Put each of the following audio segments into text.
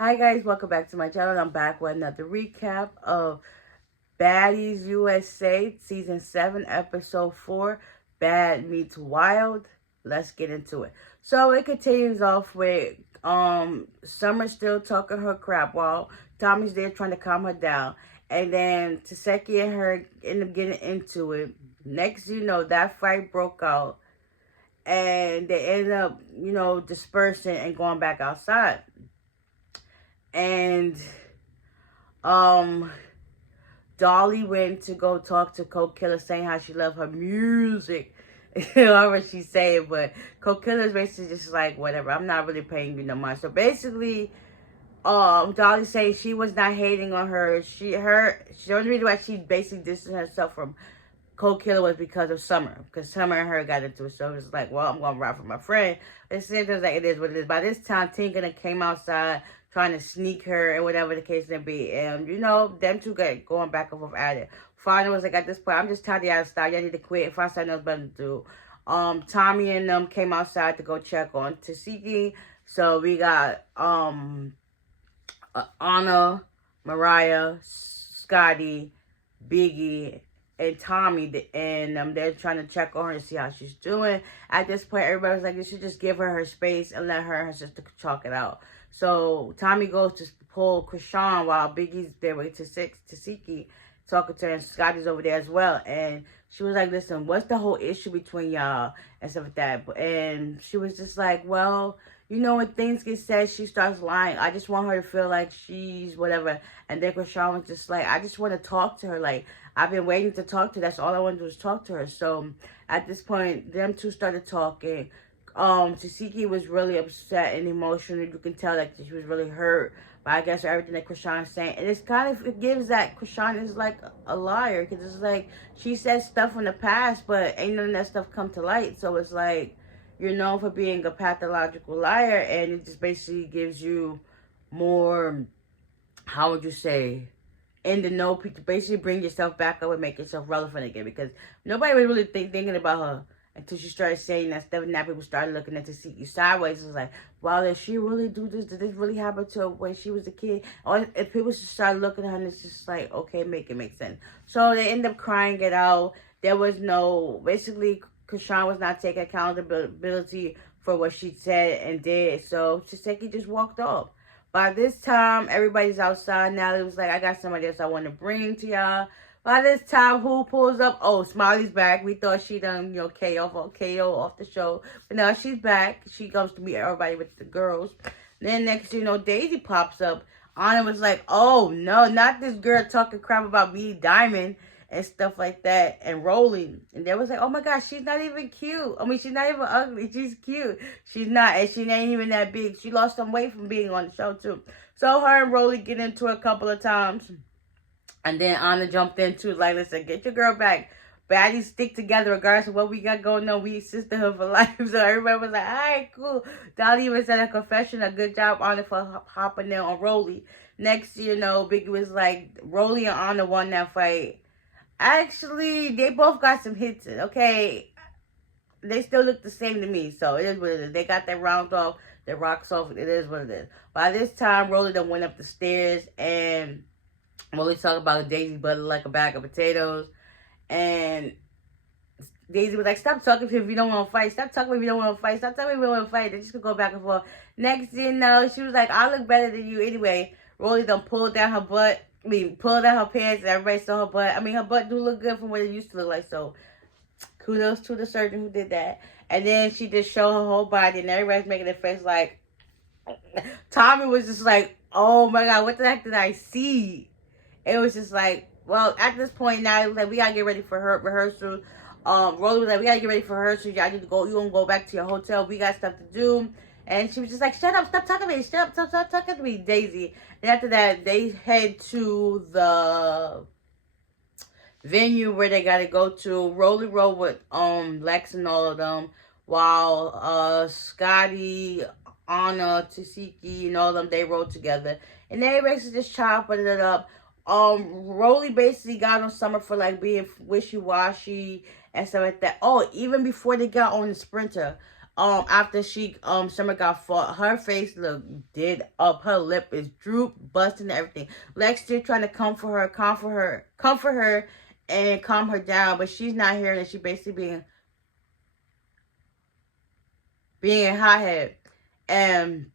Hi guys, welcome back to my channel. I'm back with another recap of Baddies USA Season 7, Episode 4, Bad Meets Wild. Let's get into it. So it continues off with Summer still talking her crap while Tommy's there trying to calm her down. And then Taseki and her end up getting into it. Next you know, that fight broke out. And they ended up, dispersing and going back outside. And um Dolly went to go talk to Coke Killer saying how she loved her music. However she say it, but Coke Killer is basically just like, whatever, I'm not really paying you no mind. So basically, Dolly saying she was not hating on her. The only reason why she basically distanced herself from Cold Killer was because of Summer. Because Summer and her got into it. So it was like, well, I'm going to ride for my friend. It seems like it is what it is. By this time, Tinker came outside trying to sneak her and whatever the case may be. And, them two got going back and forth at it. Finally was like, at this point, I'm just tired of y'all style. Y'all need to quit. If I said nothing better to do. Tommy and them came outside to go check on Taseki. So we got Anna, Mariah, Scotty, Biggie, and Tommy, and they're trying to check on her to see how she's doing. At this point, everybody's like, you should just give her space and let her and her sister chalk it out. So Tommy goes to pull Krishan while Biggie's there with Taseki talking to her, and Scotty's over there as well. And she was like, listen, what's the whole issue between y'all and stuff like that? And she was just like, well, when things get said, she starts lying. I just want her to feel like she's whatever. And then Krishan was just like, I just want to talk to her. Like, I've been waiting to talk to her. That's all I wanted to do was talk to her. So at this point, them two started talking. Taseki was really upset and emotional. You can tell that she was really hurt by, I guess, everything that Krishan is saying. And it gives that Krishan is like a liar. Because it's like, she said stuff in the past, but ain't none of that stuff come to light. So it's like, you're known for being a pathological liar, and it just basically gives you more, how would you say, in the know, to basically bring yourself back up and make yourself relevant again, because nobody was really thinking about her until she started saying that stuff, and now people started looking at to see you sideways. It's like, wow, did she really do this? Did this really happen to her when she was a kid? Or if people just started looking at her, and it's just like, okay, make it make sense. So they end up crying it out. There was no, basically, Krishan was not taking accountability for what she said and did. So Taseki just walked off. By this time, everybody's outside now. It was like, I got somebody else I want to bring to y'all. By this time, who pulls up? Oh, Smiley's back. We thought she done, KO off the show. But now she's back. She comes to meet everybody with the girls. Then next, Daisy pops up. Anna was like, oh, no, not this girl talking crap about me, Diamond, and stuff like that, and rolling. And they was like, oh my gosh, she's not even cute. I mean, she's not even ugly. She's cute. She's not, and she ain't even that big. She lost some weight from being on the show, too. So her and Rolly get into it a couple of times. And then Anna jumped in, too, like, listen, get your girl back. Baddies stick together regardless of what we got going on. We sisterhood for life. So everybody was like, all right, cool. Dolly even said a confession. A good job, Anna, for hopping there on Rolly. Next, Biggie was like, Rolly and Anna won that fight. Actually, they both got some hits in, okay? They still look the same to me, so it is what it is. They got their rounds off, their rocks off. It is what it is. By this time, Rolly done went up the stairs, and Rolly talking about Daisy butter like a bag of potatoes. And Daisy was like, stop talking to him if you don't want to fight. Stop talking if you don't want to fight. Stop talking if you don't want to fight. They just could go back and forth. Next thing you know, she was like, I look better than you anyway. Rolly done pulled down her butt. Pulled out her pants and everybody saw her butt. I mean, her butt do look good from what it used to look like. So, kudos to the surgeon who did that. And then she just showed her whole body, and everybody's making their face like... Tommy was just like, oh my God, what the heck did I see? It was just like, well, at this point now, it was like, we gotta get ready for her rehearsal. Rolly was like, we gotta get ready for rehearsal. Y'all need to go. You gonna go back to your hotel. We got stuff to do. And she was just like, shut up, stop talking to me. Shut up, stop talking to me, Daisy. And after that, they head to the venue where they got to go to. Rolly roll with Lex and all of them. While Scotty, Anna, Taseki, and all of them, they rode together. And they basically just chopping it up. Rolly basically got on Summer for like being wishy-washy and stuff like that. Oh, even before they got on the Sprinter, after Summer got fought, her face did up. Her lip is drooped, busting, and everything. Lex still trying to comfort her, and calm her down, but she's not hearing it. She basically being hothead, and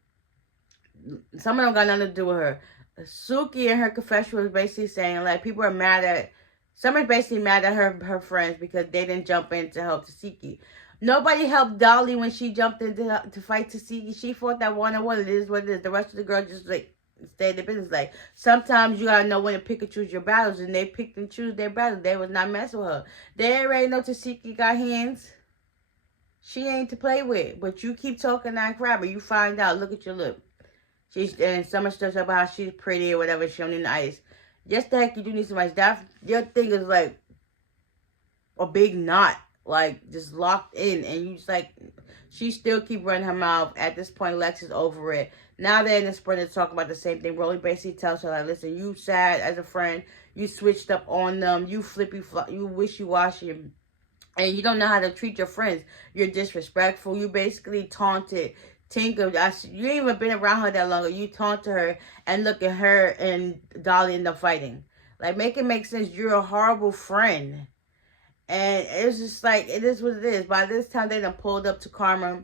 some of them got nothing to do with her. Suki in her confession was basically saying, like, people are mad at, Summer's basically mad at her friends because they didn't jump in to help Tasiki. Nobody helped Dolly when she jumped in to fight Tasiki. She fought that one-on-one. It is what it is. The rest of the girls just, like, stay in the business. Like, sometimes you gotta know when to pick and choose your battles, and they picked and choose their battles. They was not messing with her. They already know Tasiki got hands. She ain't to play with. But you keep talking that crap, and you find out. Look at your lip. And Summer stuff about how she's pretty or whatever. She don't need ice. Just the heck you do need some ice. That your thing is like a big knot, like just locked in, and you just like she still keep running her mouth. At this point, Lex is over it. Now they're in the sprint to talk about the same thing. Rolly basically tells her like, "Listen, you sad as a friend. You switched up on them. You you wishy-washy, and you don't know how to treat your friends. You're disrespectful. You basically taunted Tinker. You ain't even been around her that long. You taunt her, and look at her and Dolly end up fighting. Like, make it make sense. You're a horrible friend." And it's just like, it is what it is. By this time, they done pulled up to Karma.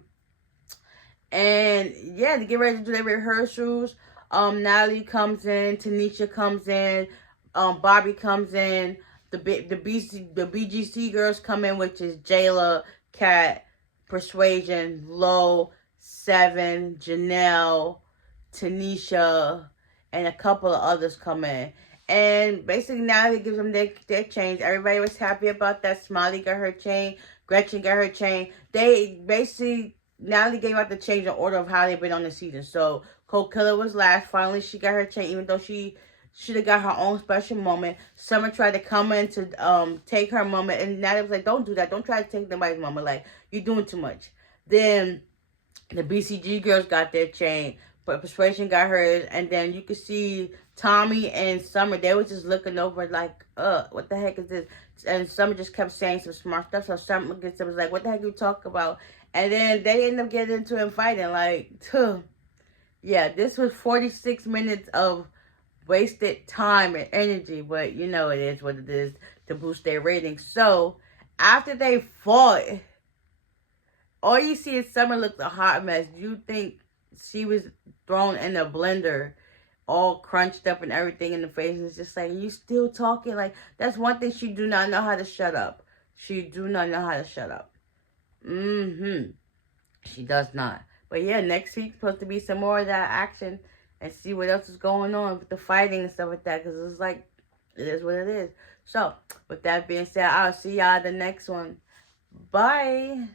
And yeah, to get ready to do their rehearsals. Natalie comes in, Tanisha comes in, Bobby comes in, the BGC girls come in, which is Jayla, Kat, Persuasion, Lo, Seven, Janelle, Tanisha, and a couple of others come in. And basically now they give them their chains. Everybody was happy about that. Smiley got her chain. Gretchen got her chain. They basically, now they gave out the chains in order of how they've been on the season. So Cold Killer was last. Finally, she got her chain, even though she should have got her own special moment. Summer tried to come in to take her moment. And Natalie was like, don't do that. Don't try to take nobody's moment. Like, you're doing too much. Then the BCG girls got their chain, but Persuasion got hers, and then you could see Tommy and Summer, they were just looking over like, what the heck is this? And Summer just kept saying some smart stuff, so Summer was like, what the heck you talk about? And then they ended up getting into it and fighting, like, yeah, this was 46 minutes of wasted time and energy, but you know it is what it is to boost their ratings. So, after they fought, all you see is Summer looks a hot mess. You think she was thrown in a blender, all crunched up and everything in the face. And it's just like, you still talking? Like, that's one thing. She do not know how to shut up. She do not know how to shut up. She does not. But yeah, next week's supposed to be some more of that action and see what else is going on with the fighting and stuff like that. Because it's like, it is what it is. So, with that being said, I'll see y'all the next one. Bye.